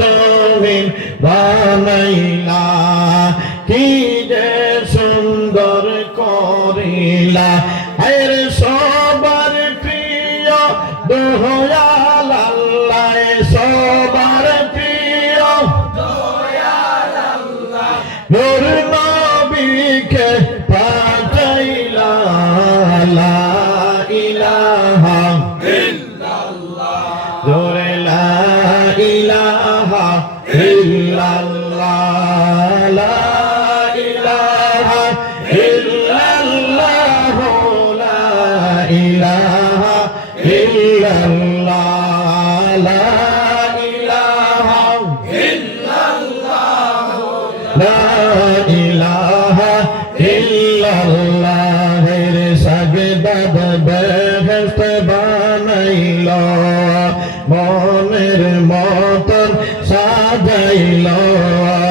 জমিন বানাইলা। কি ইল্লাল্লাহ Senhor.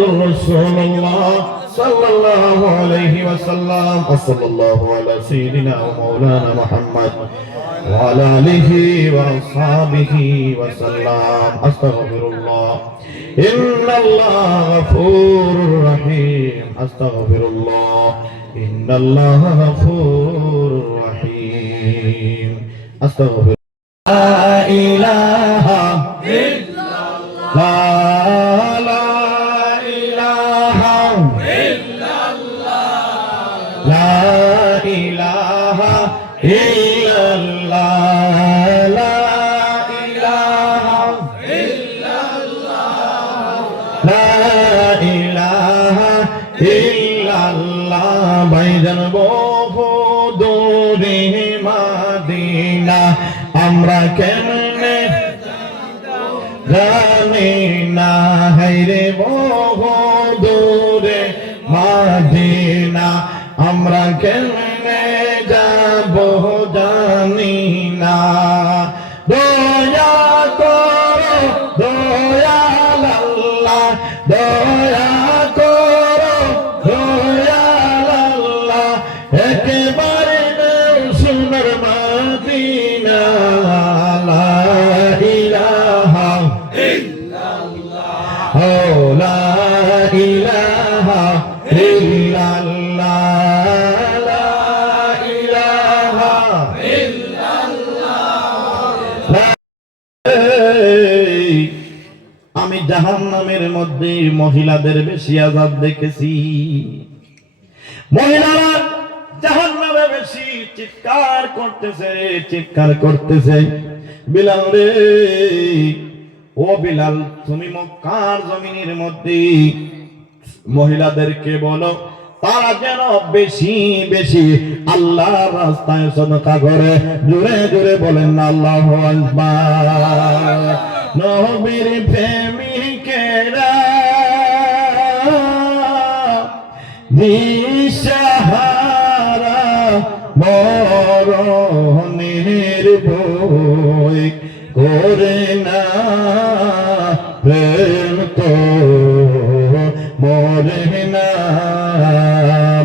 محمد رسول الله صلى الله عليه وسلم وصلى الله على سيدنا ومولانا محمد وعلى آله وأصحابه وسلم. أستغفر الله. إن الله غفور رحيم. أستغفر الله. إن الله غفور رحيم. أستغفر لا إله إلا আমরা কেমনে জাহান নামের মধ্যে মহিলাদের বেশি আজাদ দেখেছি। মহিলারা জাহান নামে বেশি চিৎকার করতেছে চিৎকার করতেছে। বিলাল রে, ও বিলাল, তুমি মক্কার জমিনের মধ্যে মহিলাদেরকে বলো, তারা যেন বেশি বেশি আল্লাহ রাস্তায় সদকা করে। জোরে জোরে বলেন আল্লাহ আকবার। নবীর প্রেমিকেরা দিশাহারা মরণের বই করে না প্রেম তো মরে না।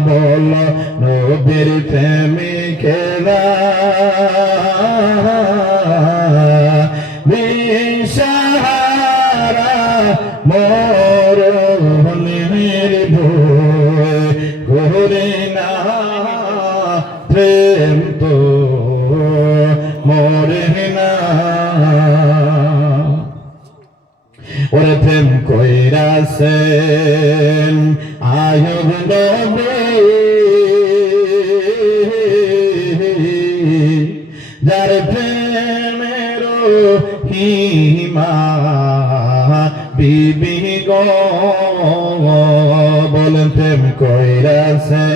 বল নবীর প্রেমিকেরা মরণের করে না প্রেম তো মরে না ওরে প্রেম কইরাছেন আয়ুব নবী যার প্রেমের হিমা বিবি গো প্রেম কইরাছে।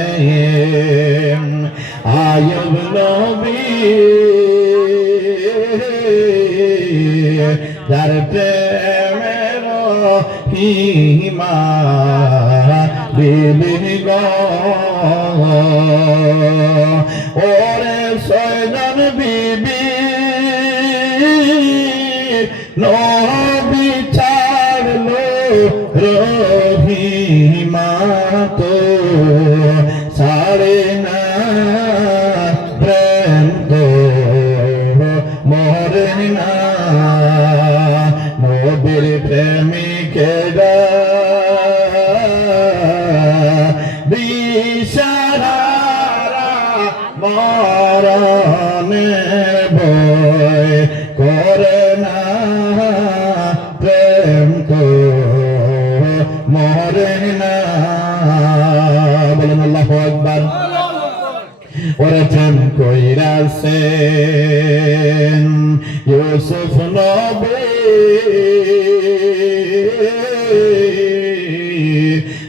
আয়ুব নবী, যার প্রেমের হিমা বিবি গো, ওরে সয়দান বিবি ছাড়লো রহিমা। কইরাছেন ইউসুফ নবী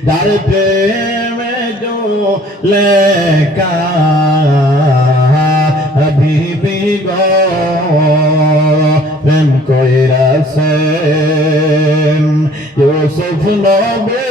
দার প্রেমে जो লেকা হাবিবি গো প্রেম কইরাছেন ইউসুফ নবী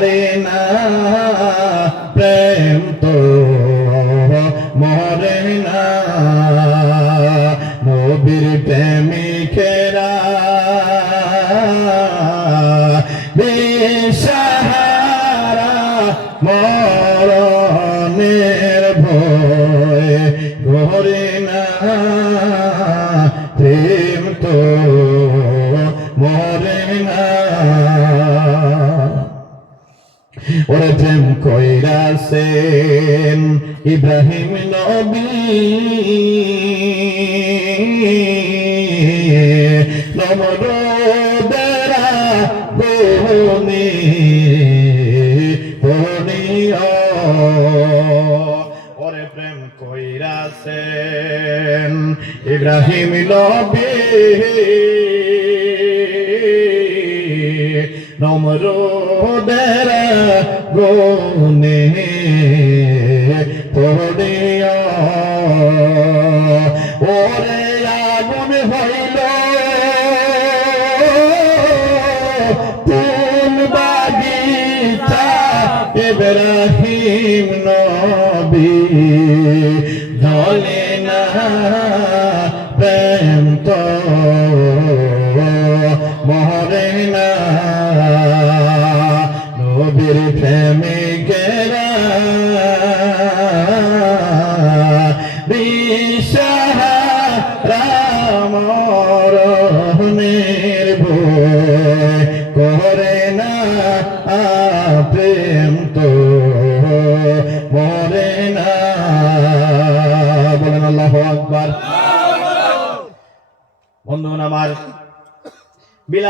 সারে না। প্রেম তো মরে না। নবীর প্রেমিকেরা বেসাহারা মরণের ওরে প্রেম কইরাছেন ইব্রাহিম নবী। নমরোদরা গোহনি পনিয়া ওরে প্রেম কইরাছেন ইব্রাহিম নবী। নমরোদের গুনে পড়ে ওরে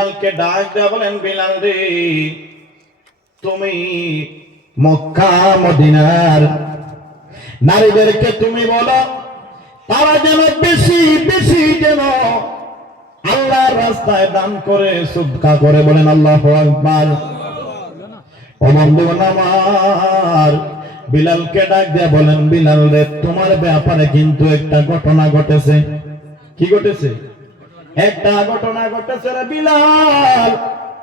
বিলালকে ডাক দেওয়া বলেন বিলাল রে, তুমি মক্কা, মদিনার নারীদেরকে তুমি বলো, তারা যেন বেশি বেশি যেন আল্লাহর রাস্তায় দান করে, সুদকা করে বলেন, আল্লাহ আমার বিলালকে ডাক দিয়ে বলেন বিলাল রে, তোমার ব্যাপারে কিন্তু একটা ঘটনা ঘটেছে। কি ঘটেছে? একটা ঘটনা ঘটেছে বিলাল।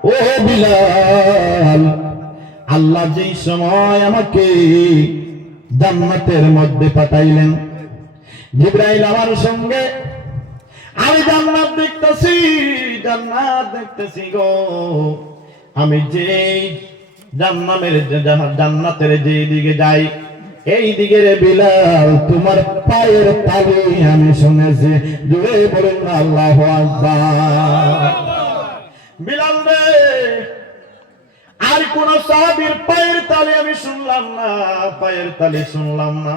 ও বিলাল, আল্লাহ যেই সময় আমাকে জান্নাতের মধ্যে পাঠাইলেন, জিব্রাইল আমার সঙ্গে, আমি জান্নাত দেখতেছি জান্নাত দেখতেছি গো। আমি যেই জান্নামের জান্নাতের যে দিকে যাই এই দিকে রে বিলাল, তোমার পায়ের তালি আমি শুনেছি। জুড়ে বলুন, আল্লাহ বিলাল রে, আর কোন সাহাবীর পায়ের তালি আমি শুনলাম না, পায়ের তালি শুনলাম না।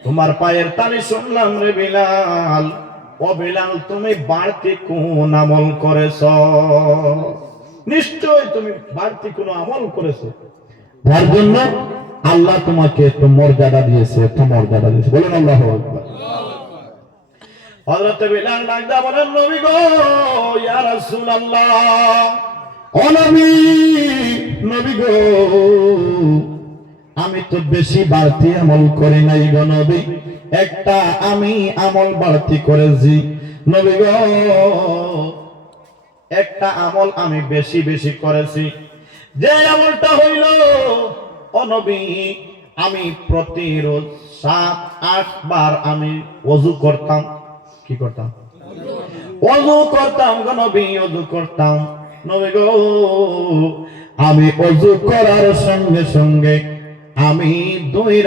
তোমার পায়ের তালি শুনলাম রে বিলাল। ও বিলাল, তুমি বাড়তি কোন আমল করেছ? নিশ্চয় তুমি বাড়তি কোন আমল করেছ। তার জন্য আল্লাহ তোমাকে একটু মর্যাদা দিয়েছে একটু মর্যাদা দিয়েছে। বলেন আল্লাহ আকবার। হযরত বিলাল ডাকদা বলেন নবী গো ইয়া রাসূলুল্লাহ। ও নবী নবী গো আমি তো বেশি বাড়তি আমল করি নাই গো নবী। একটা আমি আমল বাড়তি করেছি। নবী গো একটা আমল আমি বেশি বেশি করেছি। যে আমলটা হইল অনবী আমি প্রতি রোজ সাত, আট বার আমি অজু করতাম। কি করতাম? অজু করতাম গো অজু করতাম। নবী গো, আমি অজু করার সঙ্গে সঙ্গে আমি দুই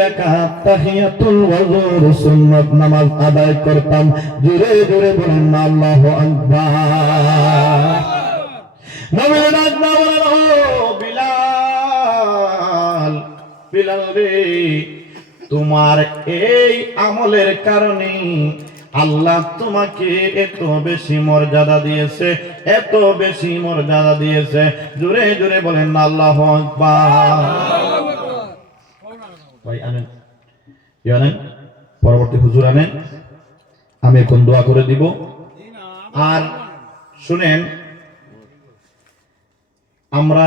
নামাজ আদায় করতাম। জোরে জোরে বলেন আল্লাহু আকবার। নবীর তোমার এই আমলের কারণে আল্লাহ তোমাকে এত বেশি মর্যাদা দিয়েছে, এত বেশি মর্যাদা দিয়েছে। জোরে জোরে বলেন, আল্লাহ পরবর্তী হুজুর আনেন। আমি এখন দোয়া করে দিব। আর শুনেন, আমরা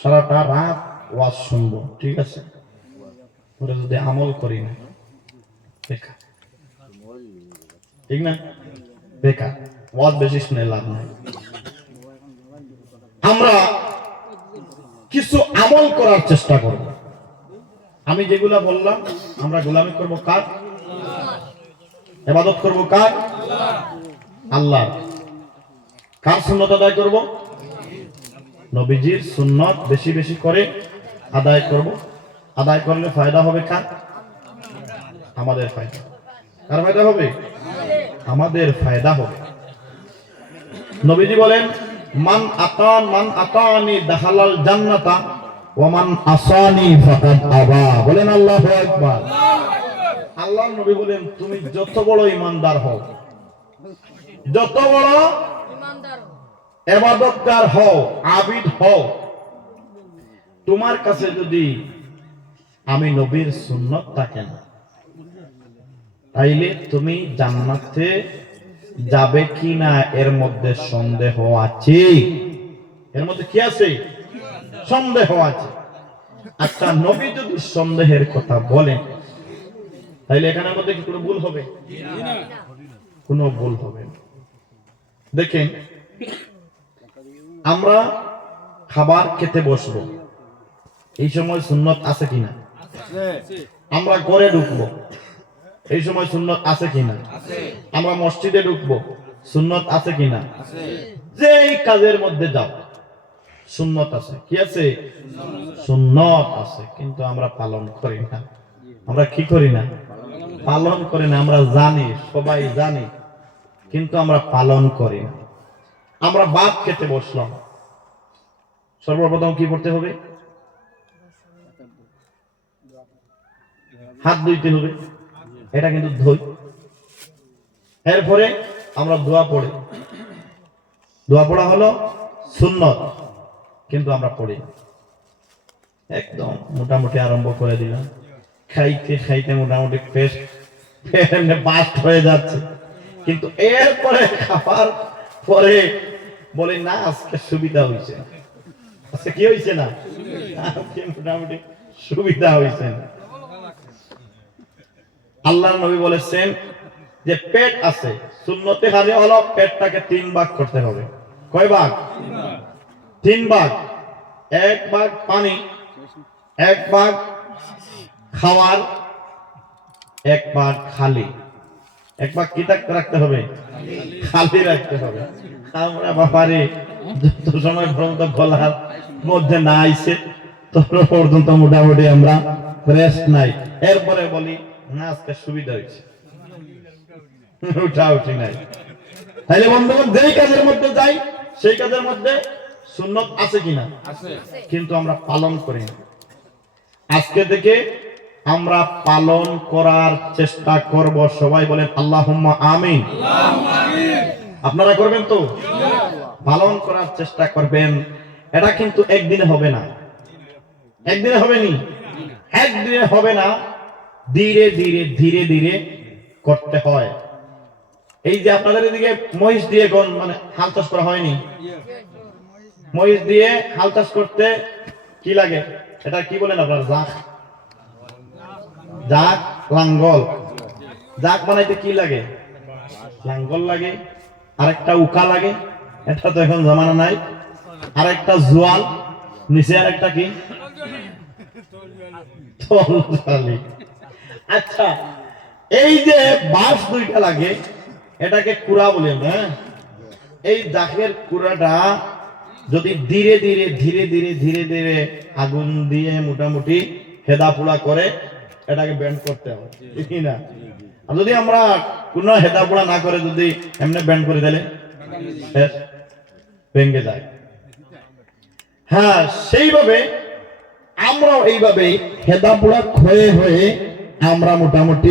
সারাটা রাত ওয়াজ শুনব, ঠিক আছে? ওরা যদি আমল করি না, বেকার। ঠিক না? বেকার। ওয়াজ বেশি শুনে লাভ নাই। আমরা কিছু আমল করার চেষ্টা করব। আমি যেগুলা বললাম, আমরা গোলামি করব কার? এবাদত করব কার? আল্লাহ কার সুন্নত আদায় করব? নবীজির সুন্নত বেশি বেশি করে আদায় করব। আদায় করলে ফায়দা হবে কার? আমাদের ফায়দা। কার ফায়দা হবে? আমাদের ফায়দা হবে। নবীজি বলেন মান আতান মান আতানি দাখালাল জান্নাতা ওয়া মান আসানি ফাকাদ আবা। বলেন আল্লাহু আকবার। আল্লাহ নবী বলেন তুমি যত বড় ইমানদার হও যত বড় ইমানদার হও। এবাদতকার হও আবিদ হও তোমার কাছে যদি আমি নবীর সুন্নত থাকে না, তাইলে তুমি জান্নাতে যাবে কি না এর মধ্যে সন্দেহ আছে? এর মধ্যে কি আছে? সন্দেহ আছে। আচ্ছা নবী যদি সন্দেহের কথা বলেন তাইলে এখানের মধ্যে কি কোনো ভুল হবে? কোনো ভুল হবে। দেখেন, আমরা খাবার খেতে বসবো। এই সময় সুন্নত আছে কিনা? আমরা ঘরে ঢুকবো। এই সময় সুন্নত আছে কিনা? আমরা মসজিদে ঢুকবো। সুন্নত আছে কিনা? যে কাজের মধ্যে যাও। সুন্নত আছে। কি আছে? সুন্নত আছে। কিন্তু আমরা পালন করি না। আমরা কি করি না? পালন করি না। আমরা জানি, সবাই জানি। কিন্তু আমরা পালন করি না। আমরা বাদ খেতে বসলাম। সর্বপ্রথম কি করতে হবে? হাত ধুইতে হবে এটা কিন্তু ধুই। এরপরে আমরা দোয়া পড়ি। দোয়া পড়া হলো সুন্নত, কিন্তু আমরা পড়ি। একদম মোটামুটি আরম্ভ করে দিলাম। খাইতে খাইতে মোটামুটি পেট বাস্ট হয়ে যাচ্ছে। কিন্তু এরপরে খাবার পরে বলে, না, আজকে সুবিধা হয়েছে আজকে কি হয়েছে না? মোটামুটি সুবিধা হয়েছে না। আল্লাহ নবী বলেছেন যে পেট আছে শূন্যতে হাজির হলো পেটটাকে তিন ভাগ করতে হবে। কয় ভাগ? তিন ভাগ। এক ভাগ পানি, এক ভাগ খাওয়ার, এক ভাগ খালি। এক ভাগ কি থাকতে রাখতে হবে? খালি রাখতে হবে। আমরা বাবারে যত সময় পর্যন্ত গলার মধ্যে না আইছে তখন পর্যন্ত মোটামুটি আমরা রেস্ট নাই। এরপরে বলি না আজকে সুবিধা হয়েছে। উঠা উঠি নাই। তাইলে বন্ধুগণ যেই কাজের মধ্যে যাই সেই কাজের মধ্যে সুন্নত আছে কিনা? কিন্তু আমরা পালন করি না। আজকে থেকে আমরা পালন করার চেষ্টা করব। সবাই বলেন আল্লাহ আমিন। আপনারা করবেন তো? পালন করার চেষ্টা করবেন। এটা কিন্তু একদিনে হবে না। একদিনে হবে নি? একদিনে হবে না। ধীরে ধীরে ধীরে ধীরে করতে হয়। এই যে আপনাদের এদিকে মহিষ দিয়ে কোন মানে হাল চাষ করা হয়নি। মহিষ দিয়ে হাল চাষ করতে কি লাগে? এটা কি বলেন আপনার? জাক। জাক, লাঙ্গল। জাক বানাইতে কি লাগে? লাঙ্গল লাগে, আরেকটা উকা লাগে, এটা তো এখন জমানা নাই। আরেকটা জোয়াল, নিচে আরেকটা কি? তলজালি। আচ্ছা এই যে বাঁশ দুইটা লাগে এটাকে কুড়া বলেন হ্যাঁ? এই জাকের কুড়াটা যদি ধীরে ধীরে ধীরে ধীরে ধীরে ধীরে আগুন দিয়ে মোটামুটি হেদা পোড়া করে এটাকে ব্যান্ড করতে হবে ঠিক না আর যদি আমরা কোনো হেদা পোড়া না করে যদি এমনি ব্যান্ড করে দিলে ভেঙে যায়। হ্যাঁ সেইভাবে আমরাও এইভাবেই হেদা পোড়া ক্ষয়ে হয়ে আমরা মোটামুটি